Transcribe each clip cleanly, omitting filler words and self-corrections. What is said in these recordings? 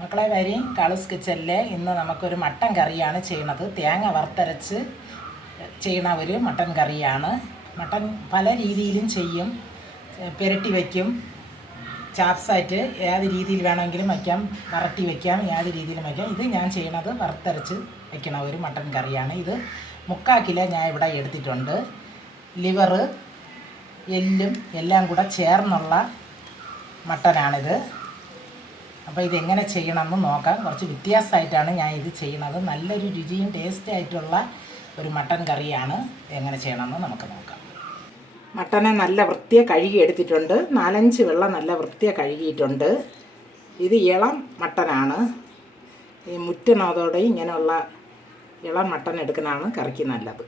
മക്കളെ വരി കളസ് കിച്ചനിലെ ഇന്ന് നമുക്കൊരു മട്ടൻ കറിയാണ് ചെയ്യുന്നത്. തേങ്ങ വറുത്തരച്ച് ചെയ്യണ ഒരു മട്ടൻ കറിയാണ്. മട്ടൻ പല രീതിയിലും ചെയ്യും. പുരട്ടി വയ്ക്കും, ചാപ്സായിട്ട് ഏത് രീതിയിൽ വേണമെങ്കിലും വയ്ക്കാം, വരട്ടി വയ്ക്കാം, ഏത് രീതിയിലും വയ്ക്കാം. ഇത് ഞാൻ ചെയ്യണത് വറുത്തരച്ച് വയ്ക്കണ ഒരു മട്ടൻ കറിയാണ്. ഇത് 3/4 കിലോ ഞാൻ ഇവിടെ എടുത്തിട്ടുണ്ട്. ലിവറ്, എല്ലും എല്ലാം കൂടെ ചേർന്നുള്ള മട്ടനാണിത്. അപ്പോൾ ഇതെങ്ങനെ ചെയ്യണമെന്ന് നോക്കാം. കുറച്ച് വ്യത്യാസമായിട്ടാണ് ഞാൻ ഇത് ചെയ്യുന്നത്. നല്ലൊരു രുചിയും ടേസ്റ്റായിട്ടുള്ള ഒരു മട്ടൻ കറിയാണ്. എങ്ങനെ ചെയ്യണമെന്ന് നമുക്ക് നോക്കാം. മട്ടനെ നല്ല വൃത്തിയെ കഴുകി എടുത്തിട്ടുണ്ട്. 4-5 വെള്ളം നല്ല വൃത്തിയെ കഴുകിയിട്ടുണ്ട്. ഇത് ഇളം മട്ടനാണ്. ഈ മുറ്റനോതോടെ ഇങ്ങനെയുള്ള ഇളം മട്ടൻ എടുക്കുന്നതാണ് കറിക്ക് നല്ലത്.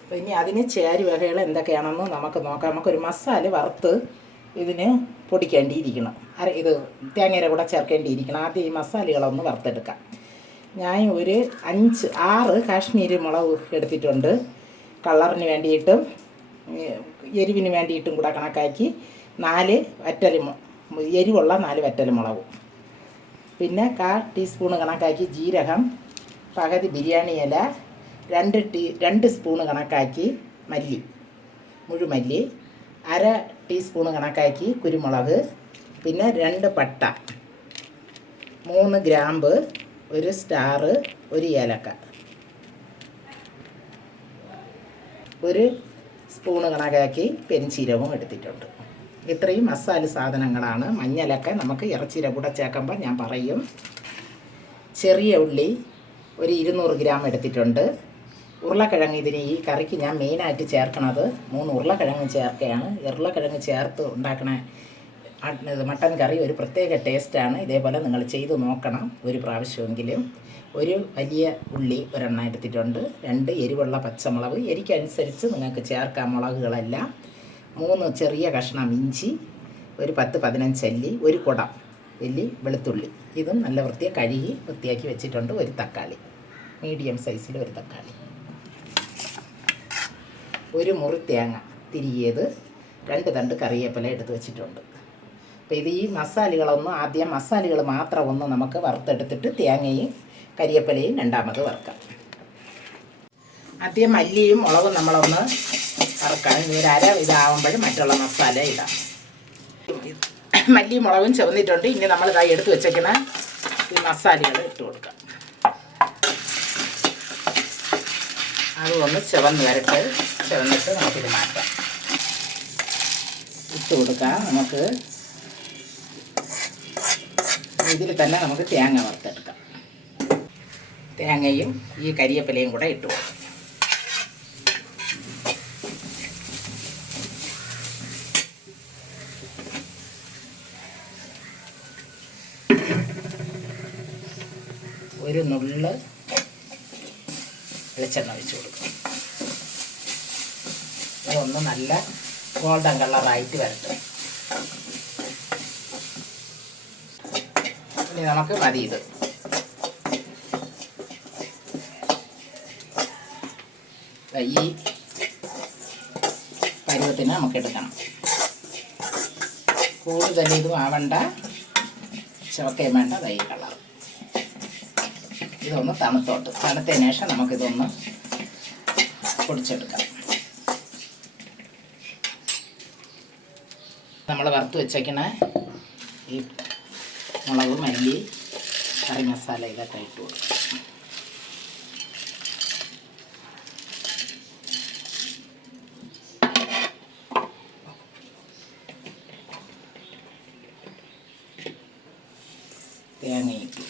അപ്പോൾ ഇനി അതിന് ചേരുവകകൾ എന്തൊക്കെയാണെന്ന് നമുക്ക് നോക്കാം. നമുക്കൊരു മസാല വറുത്ത് ഇതിന് പൊടിക്കേണ്ടിയിരിക്കണം. ഇത് തേങ്ങയുടെ കൂടെ ചേർക്കേണ്ടിയിരിക്കണം. ആദ്യം ഈ മസാലകളൊന്ന് വറുത്തെടുക്കാം. ഞാൻ ഒരു 5-6 കാശ്മീരി മുളക് എടുത്തിട്ടുണ്ട്. കളറിന് വേണ്ടിയിട്ടും എരിവിന് വേണ്ടിയിട്ടും കൂടെ കണക്കാക്കി 4 എരിവുള്ള 4 വറ്റൽ മുളകും, പിന്നെ 1/4 ടീസ്പൂണ് കണക്കാക്കി ജീരകം, പകുതി ബിരിയാണി ഇല, 2 സ്പൂണ് കണക്കാക്കി മല്ലി, മുഴുമല്ലി, 1/2 ടീസ്പൂണ് കണക്കാക്കി കുരുമുളക്, പിന്നെ 2 പട്ട, 3 ഗ്രാമ്പ്, 1 സ്റ്റാർ, 1 ഏലക്ക, 1 സ്പൂണ് കണക്കാക്കി പെരിഞ്ചീരകവും എടുത്തിട്ടുണ്ട്. ഇത്രയും മസാല സാധനങ്ങളാണ്. മഞ്ഞളൊക്കെ നമുക്ക് ഇറച്ചിയുടെ കൂടെ ചേർക്കുമ്പോൾ ഞാൻ പറയും. ചെറിയ ഉള്ളി ഒരു 200 ഗ്രാം എടുത്തിട്ടുണ്ട്. ഉരുളക്കിഴങ്ങ് ഇതിന് ഈ കറിക്ക് ഞാൻ മെയിനായിട്ട് ചേർക്കണത് 3 ഉരുളക്കിഴങ്ങ് ചേർക്കുകയാണ്. ഉരുളക്കിഴങ്ങ് ചേർത്ത് ഉണ്ടാക്കണ മട്ടൻ കറി ഒരു പ്രത്യേക ടേസ്റ്റാണ്. ഇതേപോലെ നിങ്ങൾ ചെയ്ത് നോക്കണം ഒരു പ്രാവശ്യമെങ്കിലും. ഒരു വലിയ ഉള്ളി ഒരെണ്ണം എടുത്തിട്ടുണ്ട്. 2 എരിവുള്ള പച്ചമുളക്, എരിക്കനുസരിച്ച് നിങ്ങൾക്ക് ചേർക്കാം മുളകുകളെല്ലാം. 3 ചെറിയ കഷ്ണം ഇഞ്ചി, ഒരു 10-15 അല്ലി, 1 കുടം വലിയ വെളുത്തുള്ളി. ഇതും നല്ല വൃത്തിയായി കഴുകി വൃത്തിയാക്കി വെച്ചിട്ടുണ്ട്. 1 തക്കാളി, മീഡിയം സൈസിൽ 1 തക്കാളി, 1 മുറി തേങ്ങ തിരികിയത്, 2 തണ്ട് കറിവേപ്പില എടുത്ത് വെച്ചിട്ടുണ്ട്. അപ്പോൾ ഇത് ഈ മസാലകളൊന്നും ആദ്യം മസാലകൾ മാത്രം ഒന്ന് നമുക്ക് വറുത്തെടുത്തിട്ട് തേങ്ങയും കരിവേപ്പിലയും രണ്ടാമത് വറുക്കാം. ആദ്യം മല്ലിയും മുളകും നമ്മളൊന്ന് വറുക്കാം. ഇനി ഒരു അര ഇതാവുമ്പോഴും മറ്റുള്ള മസാല ഇടാം. മല്ലിയും മുളകും ചുവന്നിട്ടുണ്ട്. ഇനി നമ്മൾ ഇതായി എടുത്ത് വെച്ചേക്കുന്ന ഈ മസാലകൾ ഇട്ട് കൊടുക്കാം. അതൊന്ന് ചുവന്ന് വരട്ട്. ചുവന്നിട്ട് നമുക്കിത് മാറ്റാം. ഇട്ട് കൊടുക്കാം. നമുക്ക് ഇതിൽ തന്നെ നമുക്ക് തേങ്ങ വറുത്തെടുക്കാം. തേങ്ങയും ഈ കരിവേപ്പിലയും കൂടെ ഇട്ട് കൊടുക്കും. ഒരു നുള്ള് വെളിച്ചെണ്ണ ഒഴിച്ച് കൊടുക്കും. അതൊന്ന് നല്ല ഗോൾഡൻ കളറായിട്ട് വരട്ടെ. ഇനി നമുക്ക് മതി. ഇത് ഈ പരുവത്തിന് നമുക്ക് എടുക്കണം. കൂടുതൽ ഇതും ആവണ്ട, ചവക്കയും വേണ്ട. ഈ കളർ ഇതൊന്ന് തണുത്തതിന് ശേഷം നമുക്കിതൊന്ന് പൊടിച്ചെടുക്കാം. നമ്മൾ വറുത്ത് വെച്ചേക്കണ ഈ മുളക്, മല്ലി, കറി മസാല ഇതൊക്കെ ഇട്ട് കൊടുക്കും. തേങ്ങ ഇട്ട്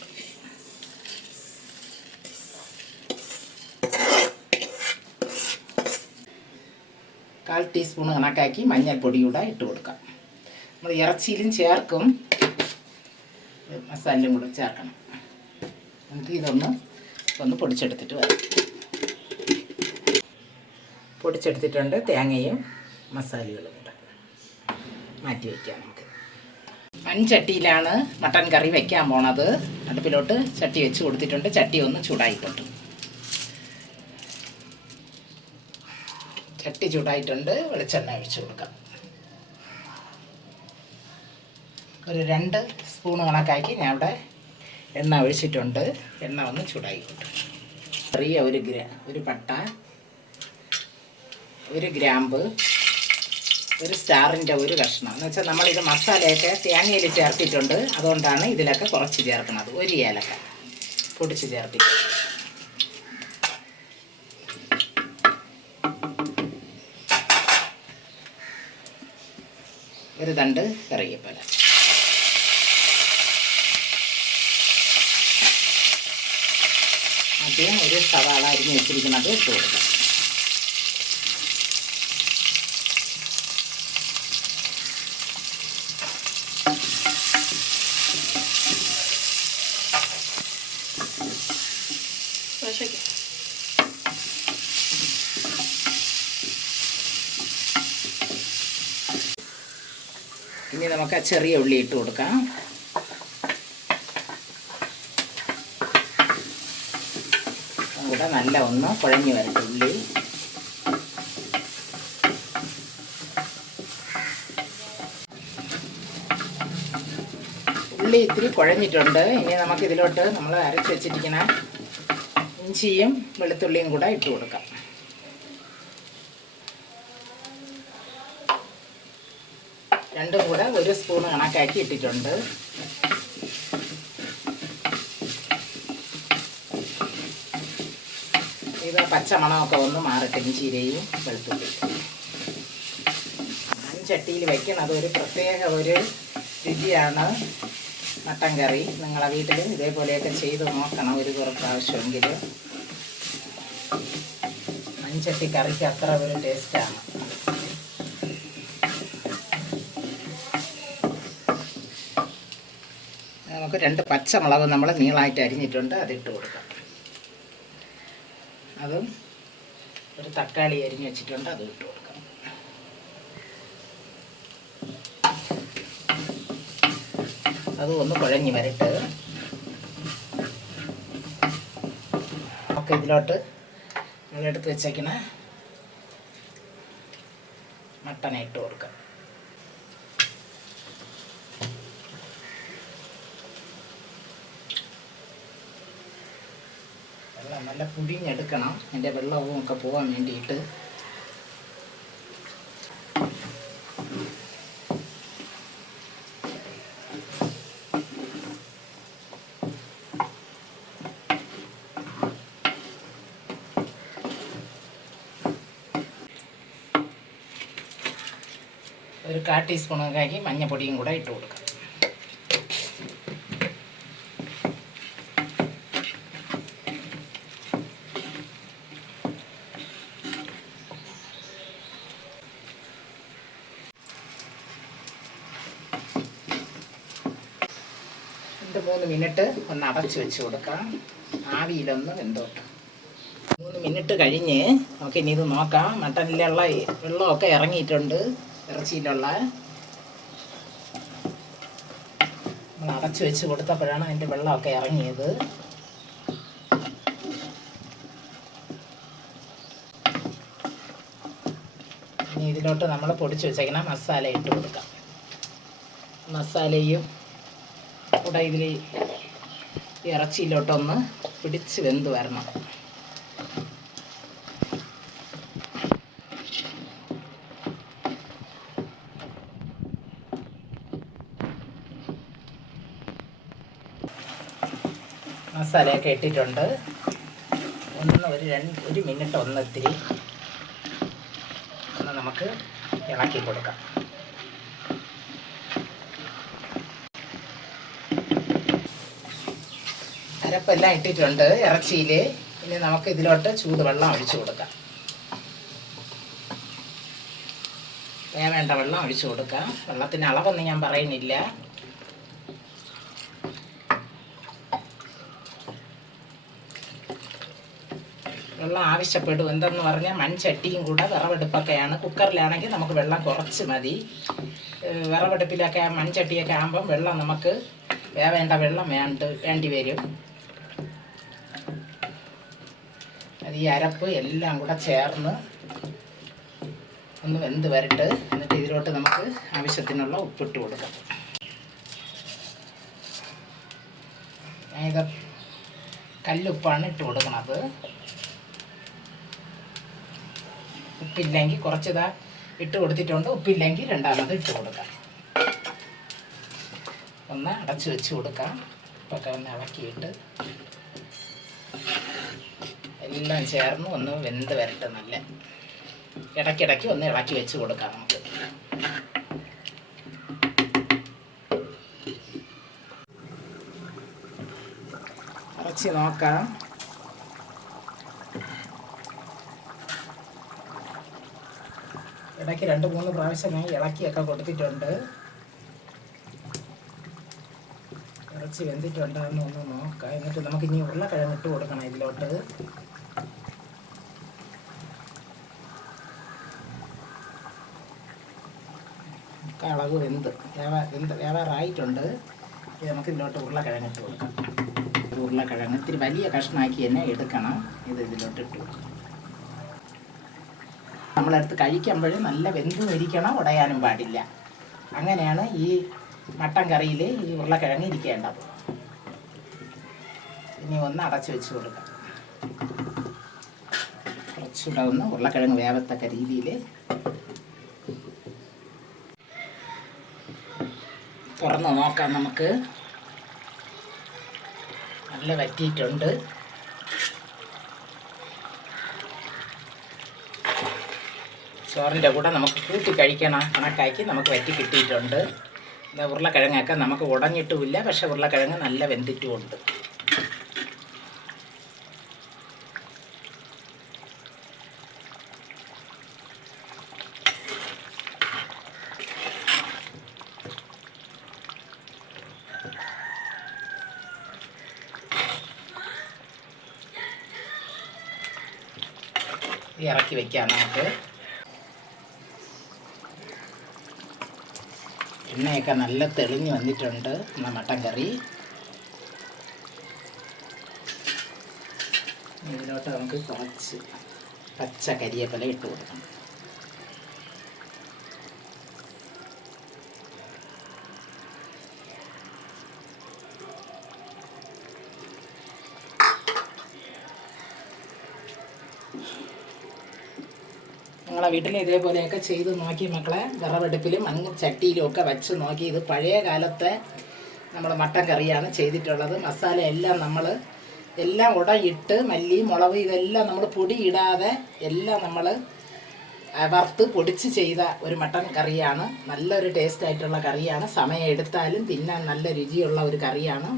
1/4 ടീസ്പൂണ് കണക്കാക്കി മഞ്ഞൾപ്പൊടിയൂടെ ഇട്ട് കൊടുക്കാം. നമ്മൾ ഇറച്ചിയിലും ചേർക്കും, മസാലയും കൂടെ ചേർക്കണം. നമുക്ക് ഇതൊന്ന് പൊടിച്ചെടുത്തിട്ട് വരാം. പൊടിച്ചെടുത്തിട്ടുണ്ട്. തേങ്ങയും മസാലകളും കൂടെ മാറ്റി വയ്ക്കാം. നമുക്ക് മൺചട്ടിയിലാണ് മട്ടൻ കറി വയ്ക്കാൻ പോണത്. അടുപ്പിലോട്ട് ചട്ടി വെച്ച് കൊടുത്തിട്ടുണ്ട്. ചട്ടി ഒന്ന് ചൂടായിക്കോട്ടെ. ചട്ടി ചൂടായിട്ടുണ്ട്. വെളിച്ചെണ്ണ ഒഴിച്ച് കൊടുക്കാം. ഒരു 2 സ്പൂൺ കണക്കാക്കി ഞാൻ ഇവിടെ എണ്ണ ഒഴിച്ചിട്ടുണ്ട്. എണ്ണ ഒന്ന് ചൂടായിക്കോട്ടെ. ചെറിയ ഒരു പട്ട, ഒരു ഗ്രാമ്പ്, ഒരു സ്റ്റാറിൻ്റെ ഒരു കഷ്ണം. എന്ന് വെച്ചാൽ നമ്മളിത് മസാലയൊക്കെ തേങ്ങയിൽ ചേർത്തിട്ടുണ്ട്, അതുകൊണ്ടാണ് ഇതിലൊക്കെ കുറച്ച് ചേർക്കുന്നത്. ഒരു ഏലക്ക പൊടിച്ച് ചേർത്തിട്ട്, ഒരു തണ്ട് കറിവേപ്പില, ആദ്യം ഒരു സവാള അരിഞ്ഞ് വെച്ചിരിക്കുന്നത് ഇട്ട് കൊടുക്കാം. ഇനി നമുക്ക് ആ ചെറിയ ഉള്ളി ഇട്ട് കൊടുക്കാം. ഇവിടെ നല്ല ഒന്ന് കുഴഞ്ഞു വരട്ടെ ഉള്ളി. ഉള്ളി ഇത്തിരി കുഴഞ്ഞിട്ടുണ്ട്. ഇനി നമുക്ക് ഇതിലോട്ട് നമ്മൾ അരച്ച് വെച്ചിരിക്കുന്ന ഇഞ്ചിയും വെളുത്തുള്ളിയും കൂടെ ഇട്ട് കൊടുക്കാം. രണ്ടും കൂടെ 1 സ്പൂൺ കണക്കാക്കി ഇട്ടിട്ടുണ്ട്. ഇത് പച്ചമണമൊക്കെ ഒന്ന് മാറട്ടെ. ഇഞ്ചിയിലെയും വെളുത്തുള്ളിയും ചട്ടിയിൽ വയ്ക്കുന്നത് ഒരു പ്രത്യേക ഒരു രുചിയാണ്. മട്ടൻ കറി നിങ്ങളെ വീട്ടിൽ ഇതേപോലെയൊക്കെ ചെയ്ത് നോക്കണം ഒരു പ്രാവശ്യമെങ്കിലും. മൺചട്ടി കറിക്ക് അത്ര ഒരു ടേസ്റ്റാണ്. നമുക്ക് 2 പച്ചമുളക് നമ്മൾ നീളമായിട്ട് അരിഞ്ഞിട്ടുണ്ട്, അതിട്ട് കൊടുക്കാം. അതും ഒരു തക്കാളി അരിഞ്ഞ് വെച്ചിട്ടുണ്ട്, അതും ഇട്ട് കൊടുക്കാം. അതും ഒന്ന് കുഴഞ്ഞ് വരട്ട്. നമുക്ക് ഇതിലോട്ട് നമ്മളെടുത്ത് വെച്ചേക്കണ മട്ടനെ ഇട്ട് കൊടുക്കാം. വെള്ളം നല്ല പുഴിഞ്ഞെടുക്കണം, അതിൻ്റെ വെള്ളവും ഒക്കെ പോകാൻ വേണ്ടിയിട്ട്. ഒരു 1/4 ടീസ്പൂണൊക്കെ മഞ്ഞൾപ്പൊടിയും കൂടെ ഇട്ട് കൊടുക്കാം. രണ്ട് 3 മിനിറ്റ് ഒന്ന് അടച്ച് വെച്ച് കൊടുക്കാം. ആവിയിലൊന്ന് വെന്തോട്ട്. 3 മിനിറ്റ് കഴിഞ്ഞ് നമുക്കിനി ഇത് നോക്കാം. മട്ടനിലുള്ള വെള്ളമൊക്കെ ഇറങ്ങിയിട്ടുണ്ട്. ഇറച്ചിയിലുള്ള നമ്മൾ അടച്ച് വെച്ച് കൊടുത്തപ്പോഴാണ് അതിൻ്റെ വെള്ളമൊക്കെ ഇറങ്ങിയത്. ഇനി ഇതിലോട്ട് നമ്മൾ പൊടിച്ച് വെച്ചേക്കുന്ന മസാല ഇട്ട് കൊടുക്കാം. മസാലയും കൂടെ ഇതിൽ ഇറച്ചിയിലോട്ടൊന്ന് പിടിച്ച് വെന്ത് വരണം. മസാലയൊക്കെ ഇട്ടിട്ടുണ്ട്. ഒരു മിനിറ്റ് ഒന്ന് ഇത്തിരി ഒന്ന് നമുക്ക് ഇളക്കി കൊടുക്കാം. അരപ്പെല്ലാം ഇട്ടിട്ടുണ്ട് ഇറച്ചിയിൽ. ഇനി നമുക്ക് ഇതിലോട്ട് ചൂടുവെള്ളം ഒഴിച്ചു കൊടുക്കാം. വേണ്ട വെള്ളം ഒഴിച്ചു കൊടുക്കാം. വെള്ളത്തിന് അളവൊന്നും ഞാൻ പറയുന്നില്ല. വെള്ളം ആവശ്യപ്പെടും. എന്തെന്ന് പറഞ്ഞാൽ മൺചട്ടിയും കൂടെ വിറവെടുപ്പൊക്കെയാണ്. കുക്കറിലാണെങ്കിൽ നമുക്ക് വെള്ളം കുറച്ച് മതി. വിറവെടുപ്പിലൊക്കെ മൺചട്ടിയൊക്കെ ആകുമ്പം വെള്ളം നമുക്ക് വേണ്ട വെള്ളം വേണ്ടി വരും. അത് ഈ അരപ്പ് എല്ലാം കൂടെ ചേർന്ന് ഒന്ന് വെന്ത് വരട്ട്. എന്നിട്ട് ഇതിലോട്ട് നമുക്ക് ആവശ്യത്തിനുള്ള ഉപ്പിട്ട് കൊടുക്കാം. ഇത് കല്ലുപ്പാണ് ഇട്ട് കൊടുക്കണത്. ഉപ്പില്ലെങ്കിൽ കുറച്ചിതാ ഇട്ട് കൊടുത്തിട്ടുണ്ട്. ഉപ്പില്ലെങ്കിൽ രണ്ടാമത് ഇട്ട് കൊടുക്കാം. ഒന്ന് അടച്ച് വെച്ച് കൊടുക്കാം. ഇപ്പൊക്കെ ഒന്ന് ഇളക്കിയിട്ട് എല്ലാം ചേർന്ന് ഒന്ന് വെന്ത് വരട്ടെ. നല്ല ഇടയ്ക്കിടയ്ക്ക് ഒന്ന് ഇളക്കി വെച്ച് കൊടുക്കാം നമുക്ക്. അരച്ച് നോക്കാം. ഇടയ്ക്ക് 2-3 പ്രാവശ്യം ഞാൻ ഇളക്കിയൊക്കെ കൊടുത്തിട്ടുണ്ട്. ഇറച്ചി വെന്തിട്ടുണ്ടെന്ന് ഒന്ന് നോക്കാം. എന്നിട്ട് നമുക്ക് ഇനി ഉരുളക്കിഴങ്ങ് ഇട്ട് കൊടുക്കണം ഇതിലോട്ട്. അളവ് വേവാറായിട്ടുണ്ട്. ഇത് നമുക്ക് ഇതിലോട്ട് ഉരുളക്കിഴങ്ങ് ഇട്ട് കൊടുക്കാം. ഉരുളക്കിഴങ്ങ് ഇത്തിരി വലിയ കഷ്ണമാക്കി തന്നെ എടുക്കണം. ഇത് ഇതിലോട്ട് ഇട്ട് കൊടുക്കാം. നമ്മളെടുത്ത് കഴിക്കുമ്പോൾ നല്ല വെന്തും ഇരിക്കണം, ഉടയാനും പാടില്ല. അങ്ങനെയാണ് ഈ മട്ടൻ കറിയിൽ ഈ ഉരുളക്കിഴങ്ങ് ഇരിക്കേണ്ടത്. ഇനി ഒന്ന് അടച്ച് വെച്ച് കൊടുക്കാം. കുറച്ചുകൂടെ ഒന്ന് ഉരുളക്കിഴങ്ങ് വേവത്തക്ക രീതിയിൽ തുറന്ന് നോക്കാം നമുക്ക്. നല്ല വറ്റിയിട്ടുണ്ട്. ചോറിൻ്റെ കൂടെ നമുക്ക് കൂട്ടി കഴിക്കണം കണക്കാക്കി നമുക്ക് വറ്റി കിട്ടിയിട്ടുണ്ട്. ഉരുളക്കിഴങ്ങൊക്കെ നമുക്ക് ഉടഞ്ഞിട്ടുമില്ല, പക്ഷെ ഉരുളക്കിഴങ്ങ് നല്ല വെന്തിട്ടുമുണ്ട്. ഇറക്കി വയ്ക്കാം നമുക്ക്. എണ്ണയൊക്കെ നല്ല തെളിഞ്ഞ് വന്നിട്ടുണ്ട് നമ്മുടെ മട്ടൻ കറി. ഇതിലോട്ട് നമുക്ക് കുറച്ച് പച്ച കരിയേപ്പില ഇട്ട് കൊടുക്കണം. നിങ്ങളെ വീട്ടിൽ ഇതേപോലെയൊക്കെ ചെയ്ത് നോക്കി മക്കളെ. വിറവെടുപ്പിലും ചട്ടിയിലും ഒക്കെ വെച്ച് നോക്കി. ഇത് പഴയ കാലത്തെ നമ്മൾ മട്ടൻ കറിയാണ് ചെയ്തിട്ടുള്ളത്. മസാല എല്ലാം ഉടയിട്ട് മല്ലി മുളക് ഇതെല്ലാം നമ്മൾ പൊടി ഇടാതെ എല്ലാം നമ്മൾ വറുത്ത് പൊടിച്ച് ചെയ്ത ഒരു മട്ടൻ കറിയാണ്. നല്ലൊരു ടേസ്റ്റ് ആയിട്ടുള്ള കറിയാണ്. സമയം എടുത്താലും തിന്നാൻ നല്ല രുചിയുള്ള ഒരു കറിയാണ്.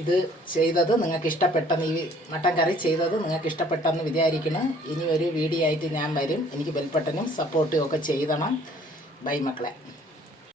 ഇത് ചെയ്തത് നിങ്ങൾക്ക് ഇഷ്ടപ്പെട്ടെന്ന്, ഈ മട്ടൻ കറി ചെയ്തത് നിങ്ങൾക്ക് ഇഷ്ടപ്പെട്ടെന്ന് വിചാരിക്കണം. ഇനി ഒരു വീഡിയോ ആയിട്ട് ഞാൻ വരും. എനിക്ക് ബെൽബട്ടനും സപ്പോർട്ടും ഒക്കെ ചെയ്തണം. ബൈ മക്കളെ.